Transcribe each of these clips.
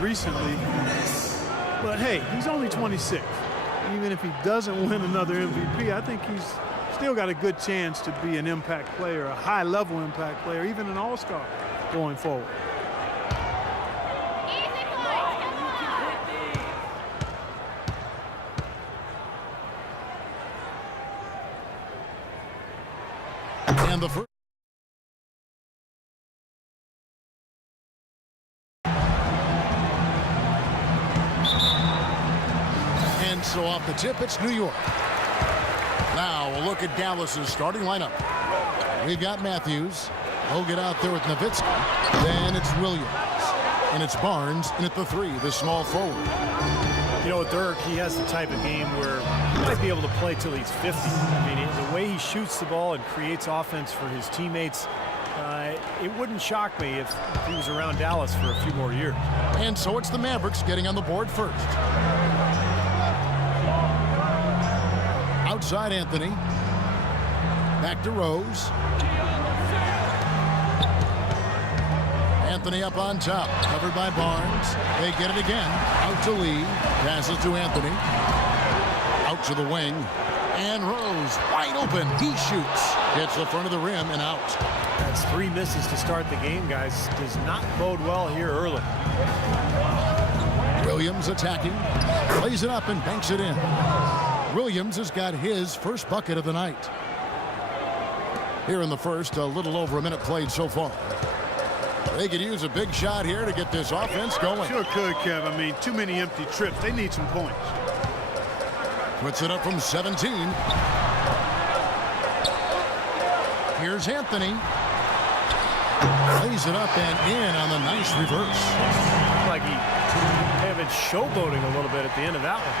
recently. But hey, he's only 26. Even if he doesn't win another MVP, I think he's still got a good chance to be an impact player, a high-level impact player, even an all-star going forward. And the first. And so off the tip, it's New York. Now a look at Dallas's starting lineup. We've got Matthews. He'll get out there with Nowitzki. Then it's Williams. And it's Barnes. And at the 3, the small forward. You know, Dirk, he has the type of game where he might be able to play till he's 50. I mean, the way he shoots the ball and creates offense for his teammates, it wouldn't shock me if he was around Dallas for a few more years. And so it's the Mavericks getting on the board first. Outside Anthony. Back to Rose. Anthony up on top, covered by Barnes. They get it again. Out to Lee. Passes to Anthony. Out to the wing. And Rose wide open. He shoots. Hits the front of the rim and out. That's 3 misses to start the game, guys. Does not bode well here early. Williams attacking. Plays it up and banks it in. Williams has got his first bucket of the night. Here in the first, a little over a minute played so far. They could use a big shot here to get this offense going. Sure could, Kev. I mean, too many empty trips. They need some points. Puts it up from 17. Here's Anthony. Lays it up and in on the nice reverse. Like he may have been showboating a little bit at the end of that one.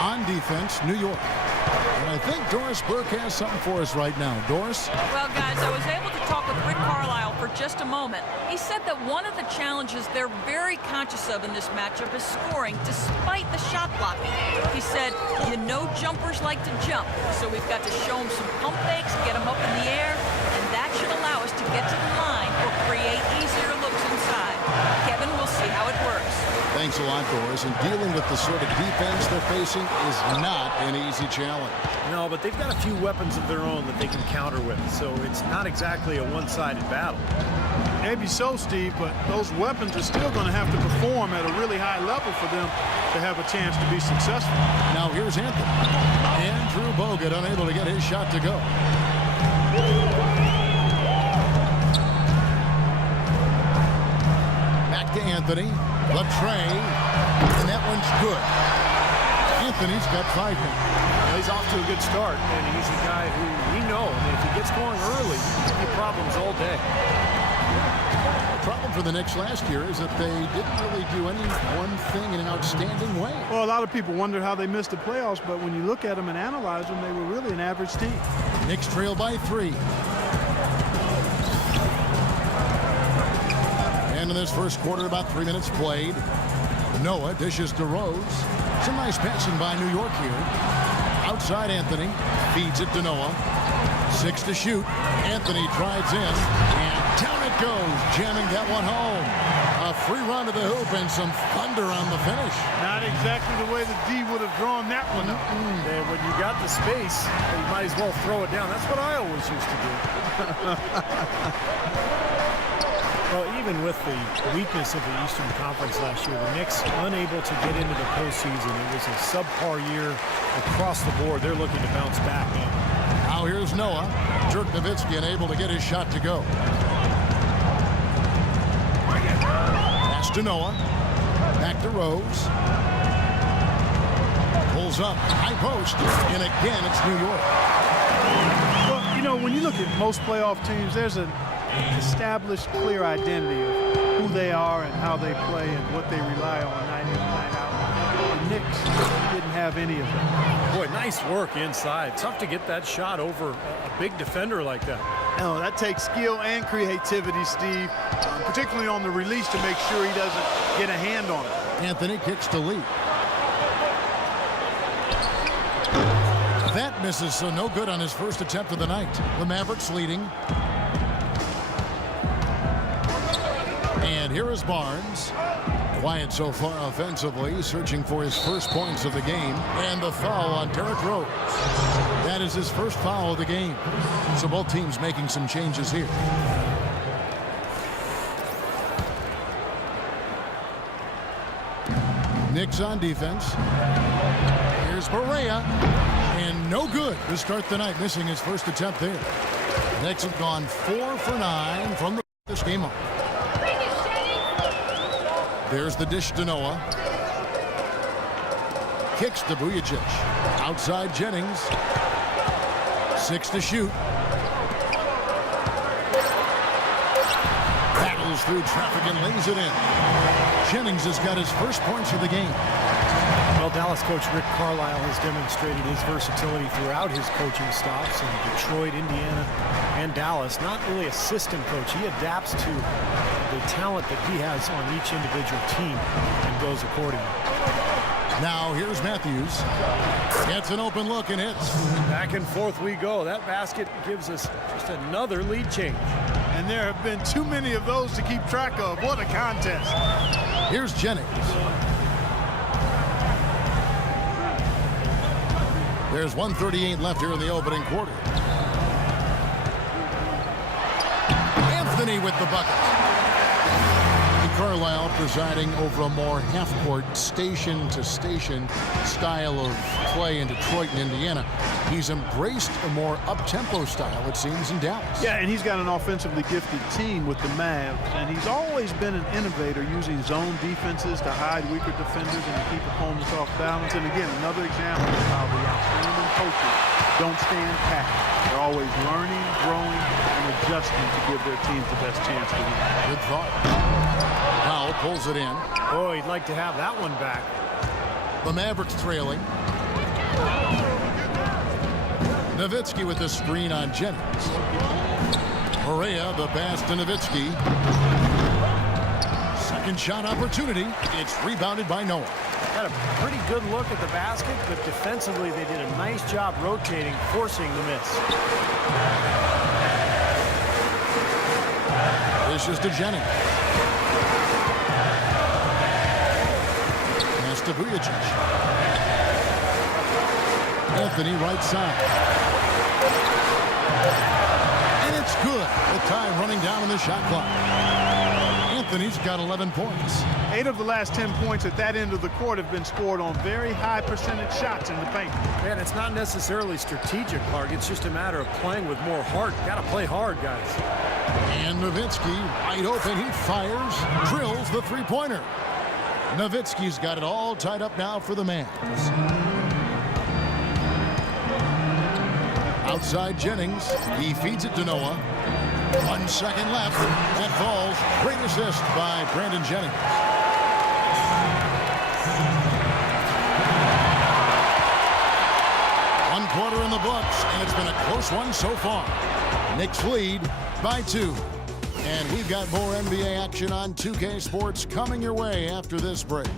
On defense, New York. And I think Doris Burke has something for us right now. Doris? Well, guys, I was able to talk with Rick Carlisle for just a moment. He said that one of the challenges they're very conscious of in this matchup is scoring despite the shot blocking. He said, you know jumpers like to jump, so we've got to show them some pump fakes, get them up in the air, and that should allow us to get to the line or create easier looks inside. Kevin, we'll see how it works. Thanks a lot, Doris. And dealing with the sort of defense they're facing is not an easy challenge. No, but they've got a few weapons of their own that they can counter with, so it's not exactly a one-sided battle. Maybe so, Steve, but those weapons are still going to have to perform at a really high level for them to have a chance to be successful. Now here's Anthony. Andrew Bogut unable to get his shot to go. Back to Anthony. The tray. And that one's good. Anthony's got 5 now. He's off to a good start, and he's a guy who we know, I mean, if he gets going early, he's going to problems all day. The problem for the Knicks last year is that they didn't really do any one thing in an outstanding way. Well, a lot of people wonder how they missed the playoffs, but when you look at them and analyze them, they were really an average team. Knicks trail by 3. And in this first quarter, about 3 minutes played. Noah dishes to Rose. Some nice passing by New York here. Outside Anthony. Feeds it to Noah. 6 to shoot. Anthony drives in. And down it goes. Jamming that one home. A free run to the hoop and some thunder on the finish. Not exactly the way the D would have drawn that one up. And when you got the space, you might as well throw it down. That's what I always used to do. Well, even with the weakness of the Eastern Conference last year, the Knicks unable to get into the postseason. It was a subpar year across the board. They're looking to bounce back now. Now here's Noah. Dirk Nowitzki unable to get his shot to go. Pass to Noah. Back to Rose. Pulls up. High post. And again, it's New York. Well, you know, when you look at most playoff teams, there's an established clear identity of who they are and how they play and what they rely on night in and night out. The Knicks didn't have any of that. Boy, nice work inside. Tough to get that shot over a big defender like that. No, that takes skill and creativity, Steve, particularly on the release to make sure he doesn't get a hand on it. Anthony kicks to Lee. That misses, so no good on his first attempt of the night. The Mavericks leading. And here is Barnes. Quiet so far offensively, searching for his first points of the game. And the foul on Derrick Rose. That is his first foul of the game. So both teams making some changes here. Knicks on defense. Here's Barea. And no good to start the night, missing his first attempt there. Knicks have gone 4 for 9 from this game on. There's the dish to Noah. Kicks to Vujacic. Outside Jennings. 6 to shoot. Battles through traffic and lays it in. Jennings has got his first points of the game. Well, Dallas coach Rick Carlisle has demonstrated his versatility throughout his coaching stops in Detroit, Indiana, and Dallas. Not really assistant coach. He adapts to the talent that he has on each individual team and goes accordingly. Now here's Matthews. Gets an open look and hits. Back and forth we go. That basket gives us just another lead change. And there have been too many of those to keep track of. What a contest. Here's Jennings. There's 1:38 left here in the opening quarter. Anthony with the bucket. Carlisle presiding over a more half-court, station-to-station style of play in Detroit and Indiana. He's embraced a more up-tempo style, it seems, in Dallas. Yeah, and he's got an offensively gifted team with the Mavs, and he's always been an innovator using zone defenses to hide weaker defenders and to keep opponents off balance. And again, another example of how the outstanding coaches don't stand pat. They're always learning, growing, and adjusting to give their teams the best chance to win. Good thought. Powell pulls it in. Oh, he'd like to have that one back. The Mavericks trailing. Nowitzki with the screen on Jennings. Barea, the pass to Nowitzki. Second shot opportunity. It's rebounded by Noah. Had a pretty good look at the basket, but defensively they did a nice job rotating, forcing the miss. This is to Jennings. Pass to Vujacic. Anthony right side. And it's good. The time running down on the shot clock. Anthony's got 11 points. 8 of the last 10 points at that end of the court have been scored on very high percentage shots in the paint. Man, it's not necessarily strategic, Clark. It's just a matter of playing with more heart. Got to play hard, guys. And Nowitzki wide open. He fires, drills the three-pointer. Nowitzki's got it all tied up now for the Mavs. Outside Jennings. He feeds it to Noah. 1 second left. That falls. Great assist by Brandon Jennings. One quarter in the books, and it's been a close one so far. Knicks lead by 2. And we've got more NBA action on 2K Sports coming your way after this break.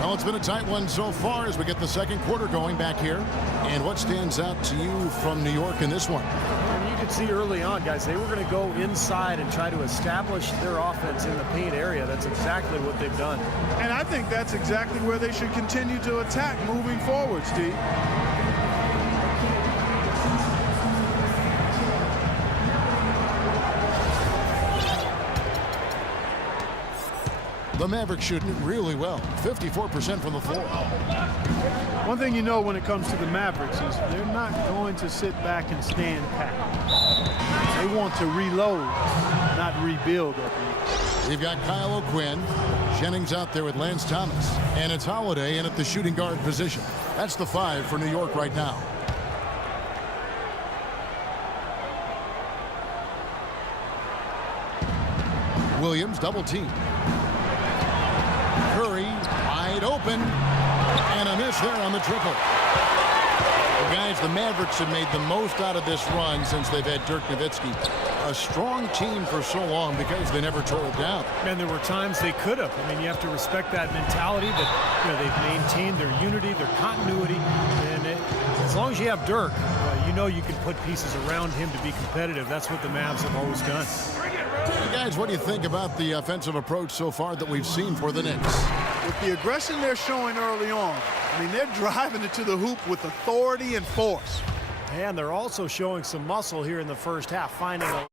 Well, it's been a tight one so far as we get the second quarter going back here. And what stands out to you from New York in this one? And you could see early on, guys, they were going to go inside and try to establish their offense in the paint area. That's exactly what they've done. And I think that's exactly where they should continue to attack moving forward, Steve. The Mavericks shooting really well, 54% from the floor. One thing you know when it comes to the Mavericks is they're not going to sit back and stand pat. They want to reload, not rebuild. We've got Kyle O'Quinn. Jennings out there with Lance Thomas. And it's Holiday in at the shooting guard position. That's the 5 for New York right now. Williams double team. Curry wide open. And a miss miss there on the triple. Well, guys, the Mavericks have made the most out of this run since they've had Dirk Nowitzki. A strong team for so long because they never tore it down. And there were times they could have. I mean, you have to respect that mentality that, they've maintained their unity, their continuity. And as long as you have Dirk, you can put pieces around him to be competitive. That's what the Mavs have always done. Hey guys, what do you think about the offensive approach so far that we've seen for the Knicks? With the aggression they're showing early on, I mean, they're driving it to the hoop with authority and force. And they're also showing some muscle here in the first half, finding a